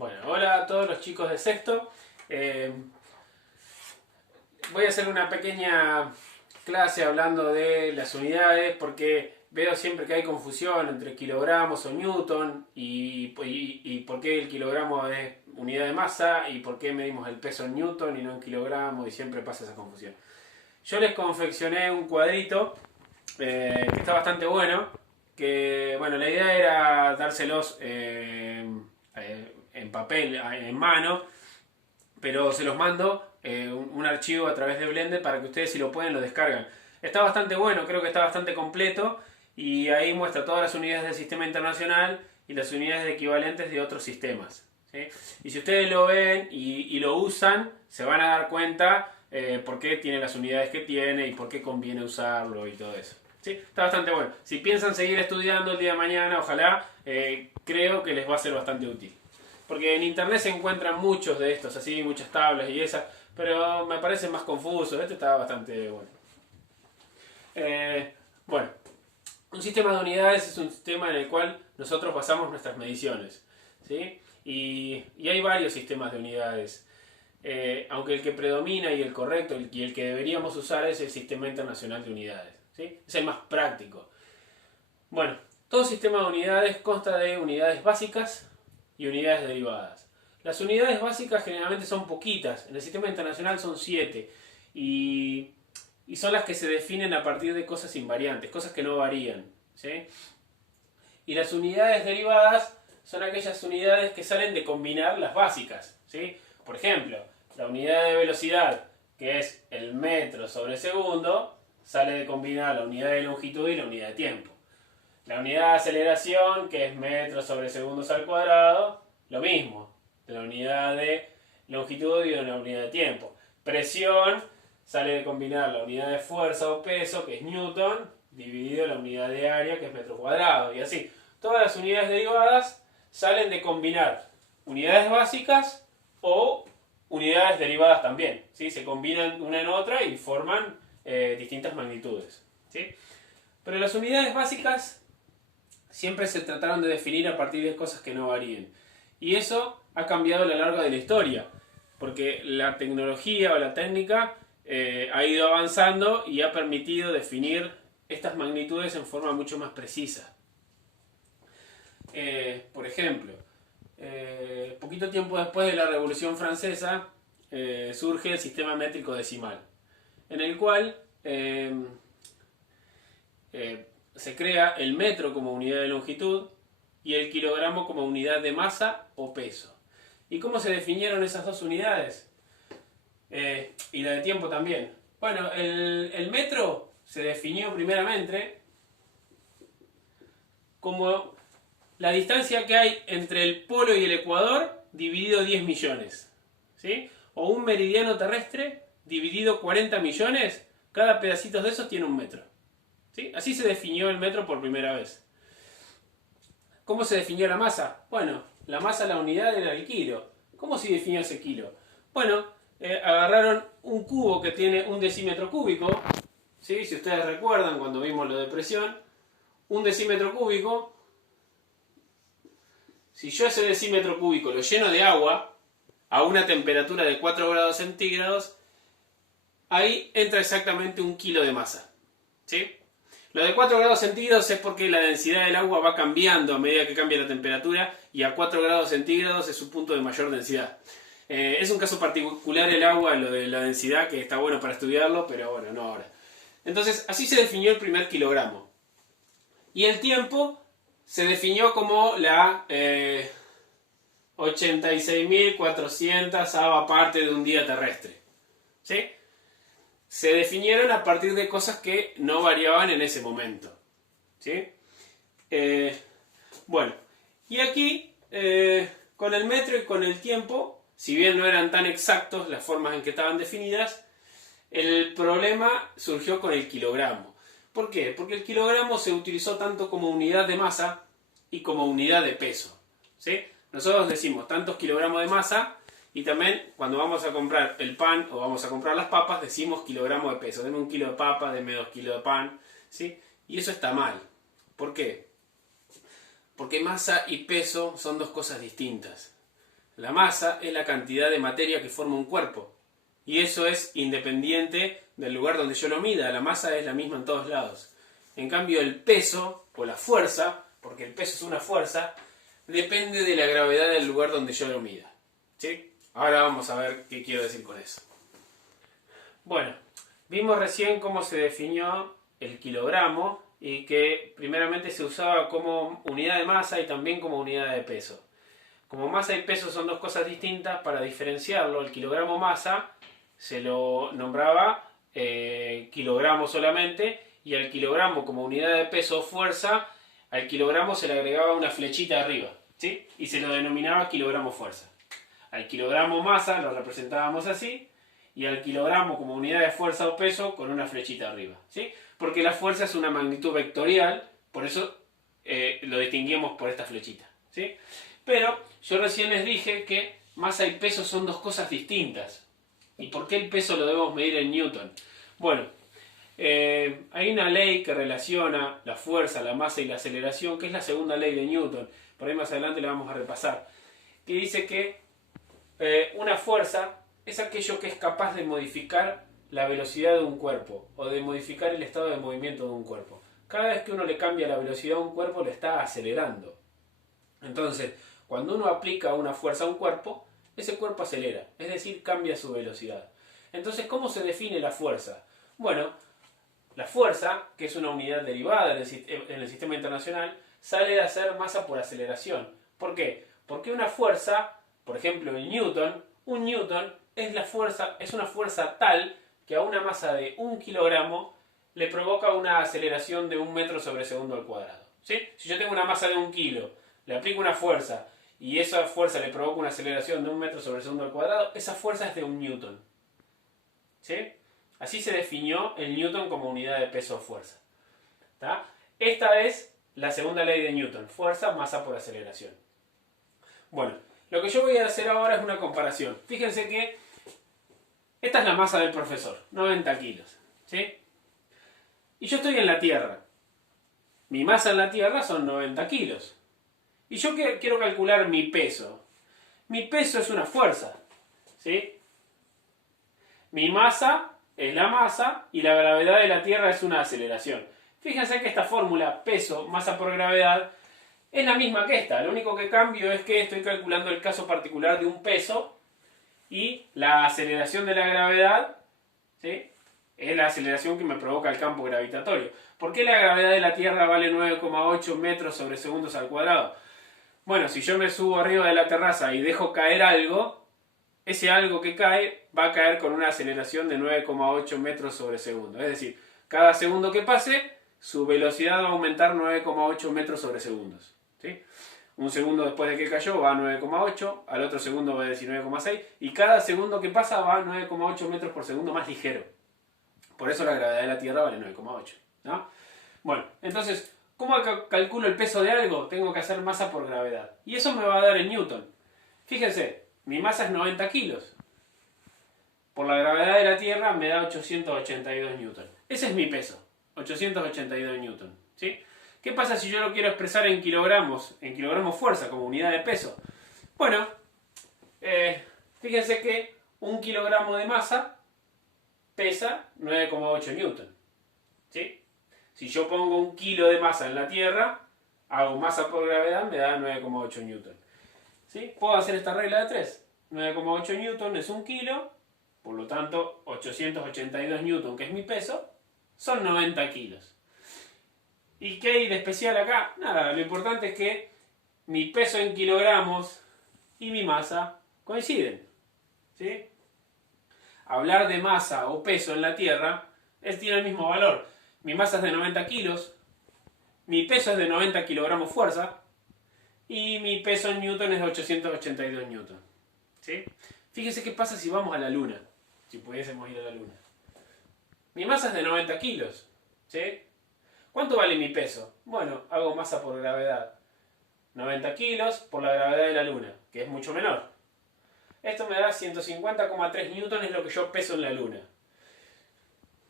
Bueno, hola a todos los chicos de sexto. Eh, Voy a hacer una pequeña clase hablando de las unidades porque veo siempre que hay confusión entre kilogramos o newton y por qué el kilogramo es unidad de masa y por qué medimos el peso en newton y no en kilogramos y siempre pasa esa confusión. Yo les confeccioné un cuadrito que está bastante bueno, que bueno, la idea era dárselos en papel, en mano, pero se los mando un archivo a través de Blender para que ustedes si lo pueden lo descargan. Está bastante bueno, creo que está bastante completo y ahí muestra todas las unidades del sistema internacional y las unidades equivalentes de otros sistemas. ¿Sí? Y si ustedes lo ven y lo usan, se van a dar cuenta por qué tiene las unidades que tiene y por qué conviene usarlo y todo eso. ¿Sí? Está bastante bueno. Si piensan seguir estudiando el día de mañana, ojalá, creo que les va a ser bastante útil. Porque en internet se encuentran muchos de estos, así, muchas tablas y esas, pero me parecen más confusos. Este está bastante bueno. Bueno, un sistema de unidades es un sistema en el cual nosotros basamos nuestras mediciones. ¿Sí? Y hay varios sistemas de unidades. Aunque el que predomina y el correcto y el que deberíamos usar es el Sistema Internacional de Unidades. ¿Sí? Es el más práctico. Bueno, todo sistema de unidades consta de unidades básicas y unidades derivadas. Las unidades básicas generalmente son poquitas, en el sistema internacional son 7 y son las que se definen a partir de cosas invariantes, cosas que no varían. ¿Sí? Y las unidades derivadas son aquellas unidades que salen de combinar las básicas. ¿Sí? Por ejemplo, la unidad de velocidad, que es el metro sobre segundo, sale de combinar la unidad de longitud y la unidad de tiempo. La unidad de aceleración, que es metros sobre segundos al cuadrado, lo mismo, de la unidad de longitud y de la unidad de tiempo. Presión sale de combinar la unidad de fuerza o peso, que es newton, dividido la unidad de área, que es metro cuadrado, y así. Todas las unidades derivadas salen de combinar unidades básicas o unidades derivadas también. ¿Sí? Se combinan una en otra y forman distintas magnitudes. ¿Sí? Pero las unidades básicas siempre se trataron de definir a partir de cosas que no varíen. Y eso ha cambiado a lo largo de la historia, porque la tecnología o la técnica ha ido avanzando y ha permitido definir estas magnitudes en forma mucho más precisa. Por ejemplo, poquito tiempo después de la Revolución Francesa surge el sistema métrico decimal, en el cual se crea el metro como unidad de longitud y el kilogramo como unidad de masa o peso. ¿Y cómo se definieron esas dos unidades? Y la de tiempo también. Bueno, el metro se definió primeramente como la distancia que hay entre el polo y el ecuador dividido 10 millones. ¿Sí? O un meridiano terrestre dividido 40 millones, cada pedacito de esos tiene un metro. ¿Sí? Así se definió el metro por primera vez. ¿Cómo se definió la masa? Bueno, la masa, la unidad era el kilo. ¿Cómo se definió ese kilo? Bueno, agarraron un cubo que tiene un decímetro cúbico. ¿Sí? Si ustedes recuerdan cuando vimos lo de presión, un decímetro cúbico. Si yo ese decímetro cúbico lo lleno de agua a una temperatura de 4 grados centígrados, ahí entra exactamente un kilo de masa. ¿Sí? Lo de 4 grados centígrados es porque la densidad del agua va cambiando a medida que cambia la temperatura y a 4 grados centígrados es su punto de mayor densidad. Es un caso particular el agua, lo de la densidad, que está bueno para estudiarlo, pero bueno, no ahora. Entonces, así se definió el primer kilogramo. Y el tiempo se definió como la 86.400ª parte de un día terrestre. ¿Sí? Se definieron a partir de cosas que no variaban en ese momento. ¿Sí? Bueno, y aquí, con el metro y con el tiempo, si bien no eran tan exactos las formas en que estaban definidas, el problema surgió con el kilogramo. ¿Por qué? Porque el kilogramo se utilizó tanto como unidad de masa y como unidad de peso. ¿Sí? Nosotros decimos tantos kilogramos de masa y también cuando vamos a comprar el pan o vamos a comprar las papas decimos kilogramo de peso. Deme 1 kilo de papa, deme 2 kilos de pan. ¿Sí? Y eso está mal. ¿Por qué? Porque masa y peso son dos cosas distintas. La masa es la cantidad de materia que forma un cuerpo. Y eso es independiente del lugar donde yo lo mida. La masa es la misma en todos lados. En cambio, el peso o la fuerza, porque el peso es una fuerza, depende de la gravedad del lugar donde yo lo mida. ¿Sí? Ahora vamos a ver qué quiero decir con eso. Bueno, vimos recién cómo se definió el kilogramo y que primeramente se usaba como unidad de masa y también como unidad de peso. Como masa y peso son dos cosas distintas, para diferenciarlo, el kilogramo masa se lo nombraba kilogramo solamente, y al kilogramo como unidad de peso o fuerza, al kilogramo se le agregaba una flechita arriba, ¿sí? Y se lo denominaba kilogramo fuerza. Al kilogramo masa lo representábamos así, y al kilogramo como unidad de fuerza o peso con una flechita arriba, ¿sí? Porque la fuerza es una magnitud vectorial, por eso lo distinguimos por esta flechita, ¿sí? Pero yo recién les dije que masa y peso son dos cosas distintas. ¿Y por qué el peso lo debemos medir en Newton? Bueno, hay una ley que relaciona la fuerza, la masa y la aceleración, que es la segunda ley de Newton. Por ahí más adelante la vamos a repasar. Que dice que una fuerza es aquello que es capaz de modificar la velocidad de un cuerpo o de modificar el estado de movimiento de un cuerpo. Cada vez que uno le cambia la velocidad a un cuerpo, le está acelerando. Entonces, cuando uno aplica una fuerza a un cuerpo, ese cuerpo acelera, es decir, cambia su velocidad. Entonces, ¿cómo se define la fuerza? Bueno, la fuerza, que es una unidad derivada en el sistema internacional, sale de hacer masa por aceleración. ¿Por qué? Porque una fuerza, por ejemplo en Newton, un Newton es una fuerza tal que a una masa de 1 kilogramo le provoca una aceleración de 1 metro sobre segundo al cuadrado. ¿Sí? Si yo tengo una masa de 1 kilo, le aplico una fuerza y esa fuerza le provoca una aceleración de 1 metro sobre segundo al cuadrado, esa fuerza es de 1 newton. ¿Sí? Así se definió el newton como unidad de peso o fuerza. ¿Tá? Esta es la segunda ley de Newton, fuerza, masa por aceleración. Bueno, lo que yo voy a hacer ahora es una comparación. Fíjense que esta es la masa del profesor, 90 kilos. ¿Sí? Y yo estoy en la Tierra. Mi masa en la Tierra son 90 kilos. Y yo quiero calcular mi peso. Mi peso es una fuerza. ¿Sí? Mi masa es la masa y la gravedad de la Tierra es una aceleración. Fíjense que esta fórmula, peso, masa por gravedad, es la misma que esta. Lo único que cambio es que estoy calculando el caso particular de un peso y la aceleración de la gravedad, ¿sí?, es la aceleración que me provoca el campo gravitatorio. ¿Por qué la gravedad de la Tierra vale 9,8 metros sobre segundos al cuadrado? Bueno, si yo me subo arriba de la terraza y dejo caer algo, ese algo que cae va a caer con una aceleración de 9,8 metros sobre segundo. Es decir, cada segundo que pase, su velocidad va a aumentar 9,8 metros sobre segundos. ¿Sí? Un segundo después de que cayó va a 9,8, al otro segundo va a 19,6 y cada segundo que pasa va a 9,8 metros por segundo más ligero. Por eso la gravedad de la Tierra vale 9,8. ¿No? Bueno, entonces, ¿cómo calculo el peso de algo? Tengo que hacer masa por gravedad. Y eso me va a dar en Newton. Fíjense, mi masa es 90 kilos. Por la gravedad de la Tierra me da 882 newton. Ese es mi peso, 882 newton. ¿Sí? ¿Qué pasa si yo lo quiero expresar en kilogramos fuerza, como unidad de peso? Bueno, fíjense que 1 kilogramo de masa pesa 9,8 newton. ¿Sí? Si yo pongo 1 kilo de masa en la Tierra, hago masa por gravedad, me da 9,8 newton. ¿Sí? Puedo hacer esta regla de 3. 9,8 newton es 1 kilo, por lo tanto 882 newton, que es mi peso, son 90 kilos. ¿Y qué hay de especial acá? Nada, lo importante es que mi peso en kilogramos y mi masa coinciden. ¿Sí? Hablar de masa o peso en la Tierra tiene el mismo valor. Mi masa es de 90 kilos, mi peso es de 90 kilogramos fuerza y mi peso en newton es de 882 newton. ¿Sí? Fíjense qué pasa si vamos a la Luna, si pudiésemos ir a la Luna. Mi masa es de 90 kilos. ¿Sí? ¿Cuánto vale mi peso? Bueno, hago masa por gravedad. 90 kilos por la gravedad de la Luna, que es mucho menor. Esto me da 150,3 newton, es lo que yo peso en la Luna.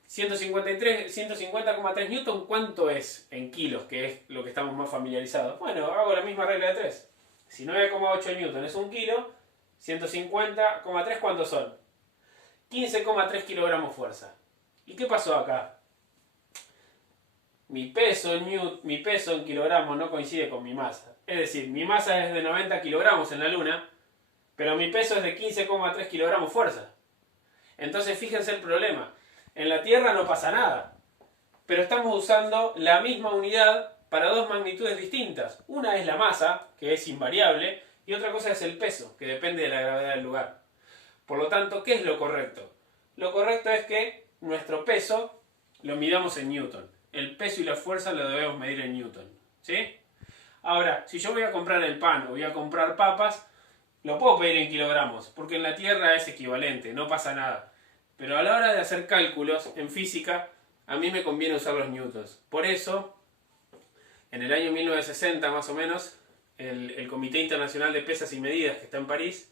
150,3 newton, ¿cuánto es en kilos? Que es lo que estamos más familiarizados. Bueno, hago la misma regla de 3. Si 9,8 newton es 1 kilo, 150,3, ¿cuántos son? 15,3 kilogramos fuerza. ¿Y qué pasó acá? Mi peso en kilogramos no coincide con mi masa. Es decir, mi masa es de 90 kilogramos en la Luna, pero mi peso es de 15,3 kilogramos fuerza. Entonces fíjense el problema. En la Tierra no pasa nada, pero estamos usando la misma unidad para dos magnitudes distintas. Una es la masa, que es invariable, y otra cosa es el peso, que depende de la gravedad del lugar. Por lo tanto, ¿qué es lo correcto? Lo correcto es que nuestro peso lo midamos en Newton. El peso y la fuerza lo debemos medir en Newton. ¿Sí? Ahora, si yo voy a comprar el pan o voy a comprar papas, lo puedo pedir en kilogramos, porque en la Tierra es equivalente, no pasa nada. Pero a la hora de hacer cálculos en física, a mí me conviene usar los newtons. Por eso, en el año 1960 más o menos, el Comité Internacional de Pesas y Medidas, que está en París,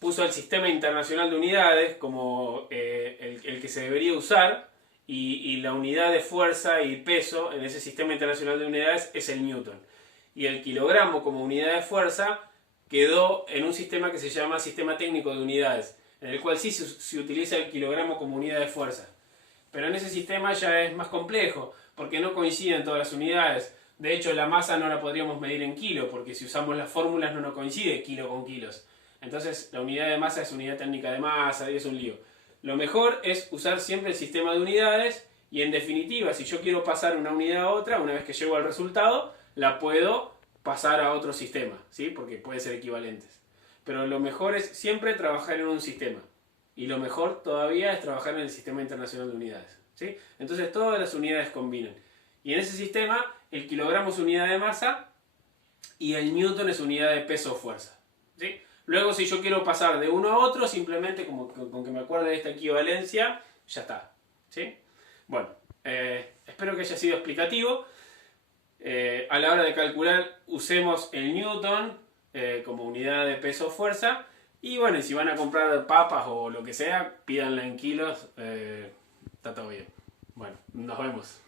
puso el Sistema Internacional de Unidades como el que se debería usar, y la unidad de fuerza y peso en ese Sistema Internacional de Unidades es el newton. Y el kilogramo como unidad de fuerza quedó en un sistema que se llama Sistema Técnico de Unidades, en el cual sí se utiliza el kilogramo como unidad de fuerza. Pero en ese sistema ya es más complejo, porque no coinciden todas las unidades. De hecho, la masa no la podríamos medir en kilo, porque si usamos las fórmulas no nos coincide kilo con kilos. Entonces, la unidad de masa es unidad técnica de masa y es un lío. Lo mejor es usar siempre el sistema de unidades y, en definitiva, si yo quiero pasar una unidad a otra, una vez que llego al resultado, la puedo pasar a otro sistema, ¿sí? Porque pueden ser equivalentes. Pero lo mejor es siempre trabajar en un sistema. Y lo mejor todavía es trabajar en el Sistema Internacional de Unidades, ¿sí? Entonces todas las unidades combinan. Y en ese sistema el kilogramo es unidad de masa y el newton es unidad de peso o fuerza, ¿sí? Luego, si yo quiero pasar de uno a otro, simplemente con que me acuerde de esta equivalencia, ya está, ¿sí? Bueno, espero que haya sido explicativo. A la hora de calcular, usemos el newton como unidad de peso o fuerza. Y bueno, si van a comprar papas o lo que sea, pídanla en kilos. Está todo bien. Bueno, nos vemos.